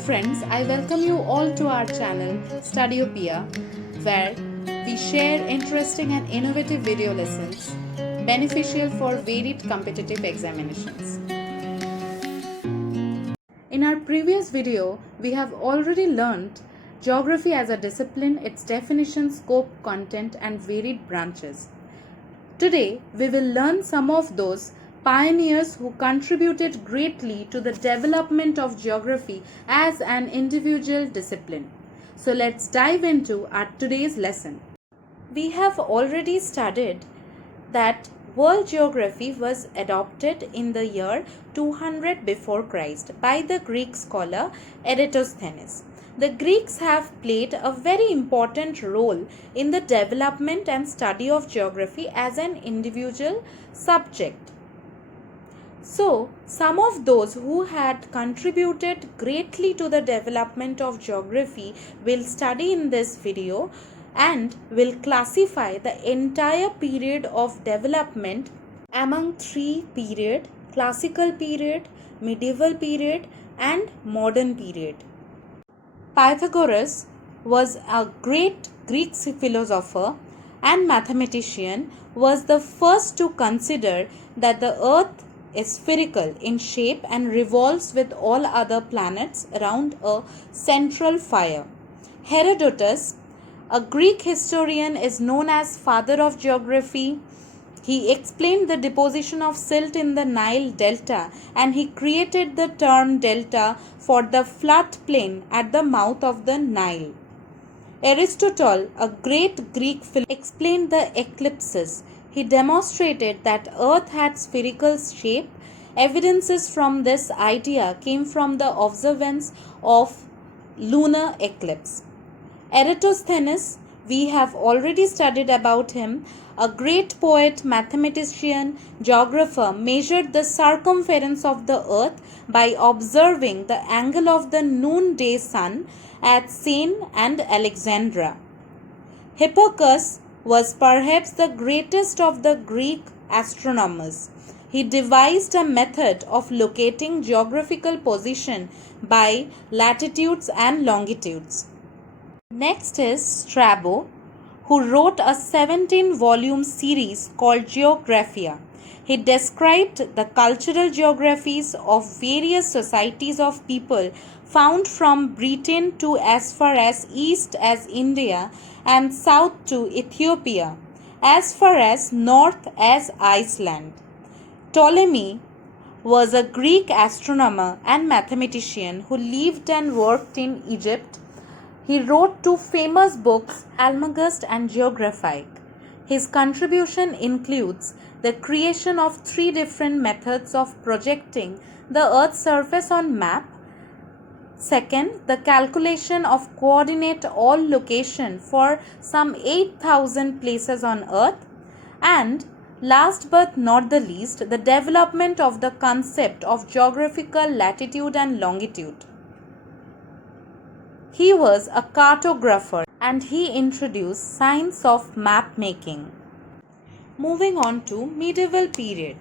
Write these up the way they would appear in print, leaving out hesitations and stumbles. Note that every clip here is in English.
friends, I welcome you all to our channel Studiopia, where we share interesting and innovative video lessons beneficial for varied competitive examinations. In our previous video, we have already learned geography as a discipline, its definition, scope, content, and varied branches. Today, we will learn some of those pioneers who contributed greatly to the development of geography as an individual discipline. So let's dive into our today's lesson. We have already studied that world geography was adopted in the year 200 before Christ by the Greek scholar Eratosthenes. The Greeks have played a very important role in the development and study of geography as an individual subject. So, some of those who had contributed greatly to the development of geography will study in this video and will classify the entire period of development among three periods: classical period, medieval period, and modern period. Pythagoras was a great Greek philosopher and mathematician, was the first to consider that the earth is spherical in shape and revolves with all other planets around a central fire. Herodotus, a Greek historian, is known as father of geography. He explained the deposition of silt in the Nile Delta, and he created the term delta for the floodplain at the mouth of the Nile. Aristotle, a great Greek philosopher, explained the eclipses. He demonstrated that Earth had spherical shape. Evidences from this idea came from the observance of lunar eclipse. Eratosthenes, we have already studied about him, a great poet, mathematician, geographer, measured the circumference of the earth by observing the angle of the noonday sun at Syene and Alexandria. Hipparchus was perhaps the greatest of the Greek astronomers. He devised a method of locating geographical position by latitudes and longitudes. Next is Strabo, who wrote a 17-volume series called Geographia. He described the cultural geographies of various societies of people found from Britain to as far as east as India and south to Ethiopia, as far as north as Iceland. Ptolemy was a Greek astronomer and mathematician who lived and worked in Egypt. He wrote two famous books, Almagest and Geographic. His contribution includes the creation of three different methods of projecting the Earth's surface on map. Second, the calculation of coordinate all location for some 8,000 places on Earth. And last but not the least, the development of the concept of geographical latitude and longitude. He was a cartographer and he introduced science of map making. Moving on to medieval period.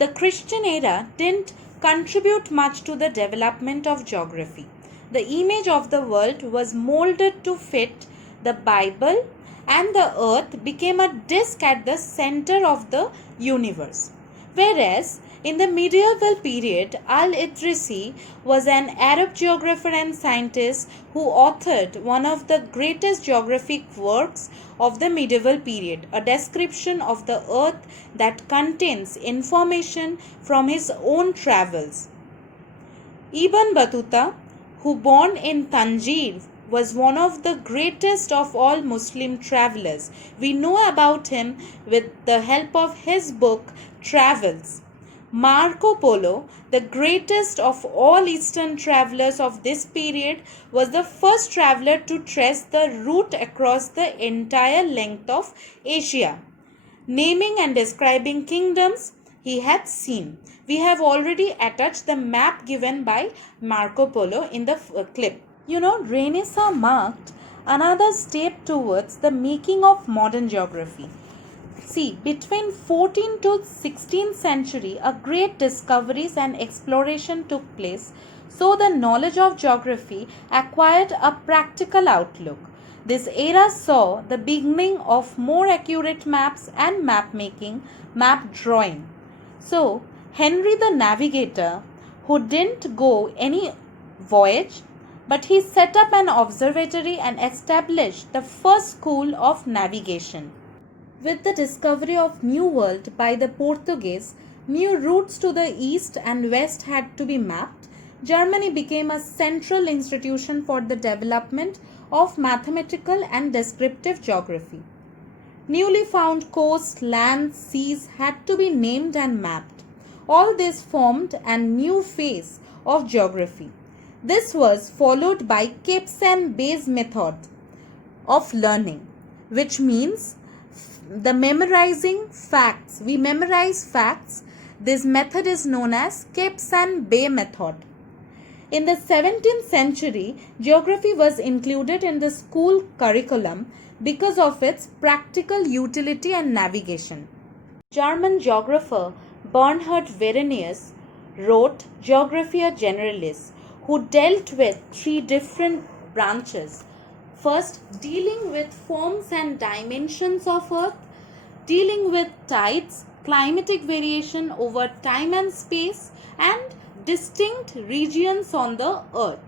The Christian era didn't contribute much to the development of geography. The image of the world was molded to fit the Bible, and the earth became a disk at the center of the universe. Whereas in the medieval period, Al-Idrisi was an Arab geographer and scientist who authored one of the greatest geographic works of the medieval period, a description of the earth that contains information from his own travels. Ibn Battuta, who born in Tangier, was one of the greatest of all Muslim travelers. We know about him with the help of his book Travels. Marco Polo, the greatest of all Eastern travelers of this period, was the first traveler to trace the route across the entire length of Asia, naming and describing kingdoms he had seen. We have already attached the map given by Marco Polo in the clip. Renaissance marked another step towards the making of modern geography. See, between 14th to 16th century, a great discoveries and exploration took place So the knowledge of geography acquired a practical outlook. This era saw the beginning of more accurate maps and map making, map drawing. So, Henry the Navigator, who didn't go any voyage, but he set up an observatory and established the first school of navigation. With the discovery of New World by the Portuguese, new routes to the east and west had to be mapped. Germany became a central institution for the development of mathematical and descriptive geography. Newly found coasts, lands, seas had to be named and mapped. All this formed a new phase of geography. This was followed by Capes and Bays method of learning, which means the memorizing facts. We memorize facts. This method is known as Capes and Bay method. In the 17th century, geography was included in the school curriculum because of its practical utility and navigation. German geographer Bernhard Verenius wrote Geographia Generalis, who dealt with three different branches. First, dealing with forms and dimensions of Earth, dealing with tides, climatic variation over time and space, and distinct regions on the Earth.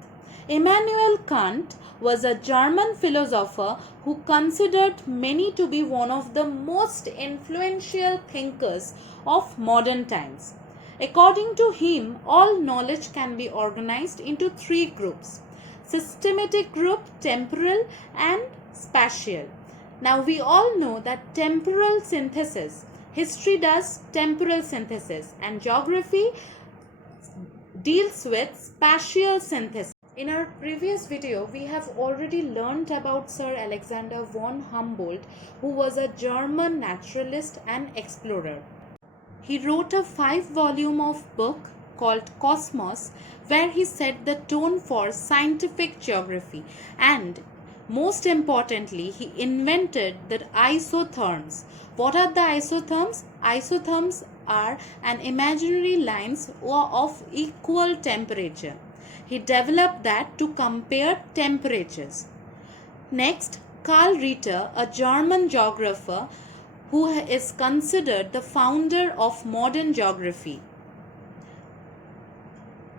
Immanuel Kant was a German philosopher who considered many to be one of the most influential thinkers of modern times. According to him, all knowledge can be organized into three groups: systematic group, temporal, and spatial. Now we all know that temporal synthesis, history does temporal synthesis, and geography deals with spatial synthesis. In our previous video, we have already learned about Sir Alexander von Humboldt, who was a German naturalist and explorer. He wrote a 5-volume of book called Cosmos, where he set the tone for scientific geography, and most importantly, he invented the isotherms. What are the isotherms? Isotherms are an imaginary lines of equal temperature. He developed that to compare temperatures. Next, Karl Ritter, a German geographer who is considered the founder of modern geography.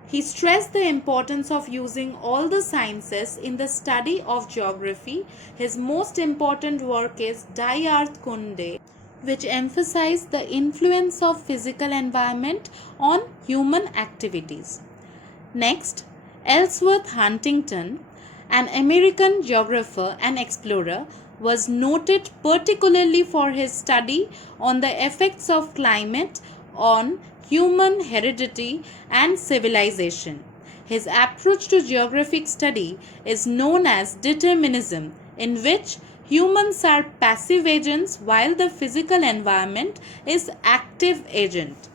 He stressed the importance of using all the sciences in the study of geography. His most important work is Die Erdkunde, which emphasized the influence of physical environment on human activities. Next, Ellsworth Huntington, an American geographer and explorer, was noted particularly for his study on the effects of climate on human heredity and civilization. His approach to geographic study is known as determinism, in which humans are passive agents while the physical environment is active agent.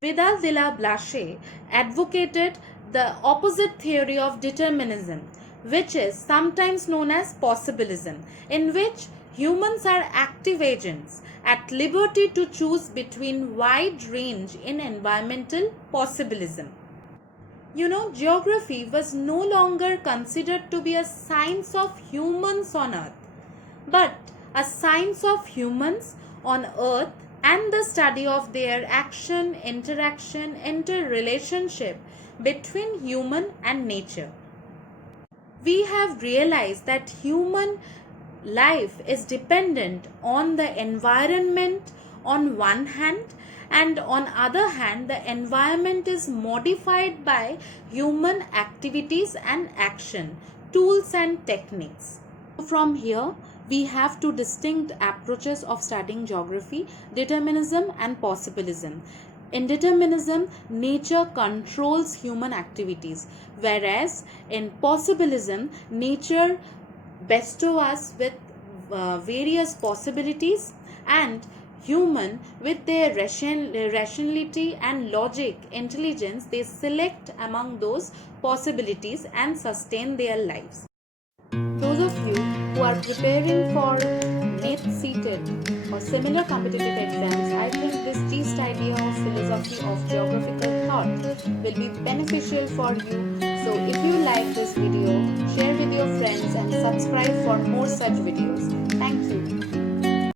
Vidal de la Blache advocated the opposite theory of determinism, which is sometimes known as possibilism, in which humans are active agents at liberty to choose between wide range in environmental possibilism. Geography was no longer considered to be a science of humans on Earth, but a science of humans on Earth and the study of their action, interaction, interrelationship between human and nature. We have realized that human life is dependent on the environment on one hand, and on other hand the environment is modified by human activities and action, tools and techniques. From here we have two distinct approaches of studying geography: determinism and possibilism. In determinism, nature controls human activities, whereas in possibilism, nature bestows us with various possibilities, and human, with their rationality and logic, intelligence, they select among those possibilities and sustain their lives. Those of you who are preparing for NET seated or similar competitive exams, I think this gist idea of philosophy of geographical thought will be beneficial for you. So if you like this video, share with your friends and subscribe for more such videos.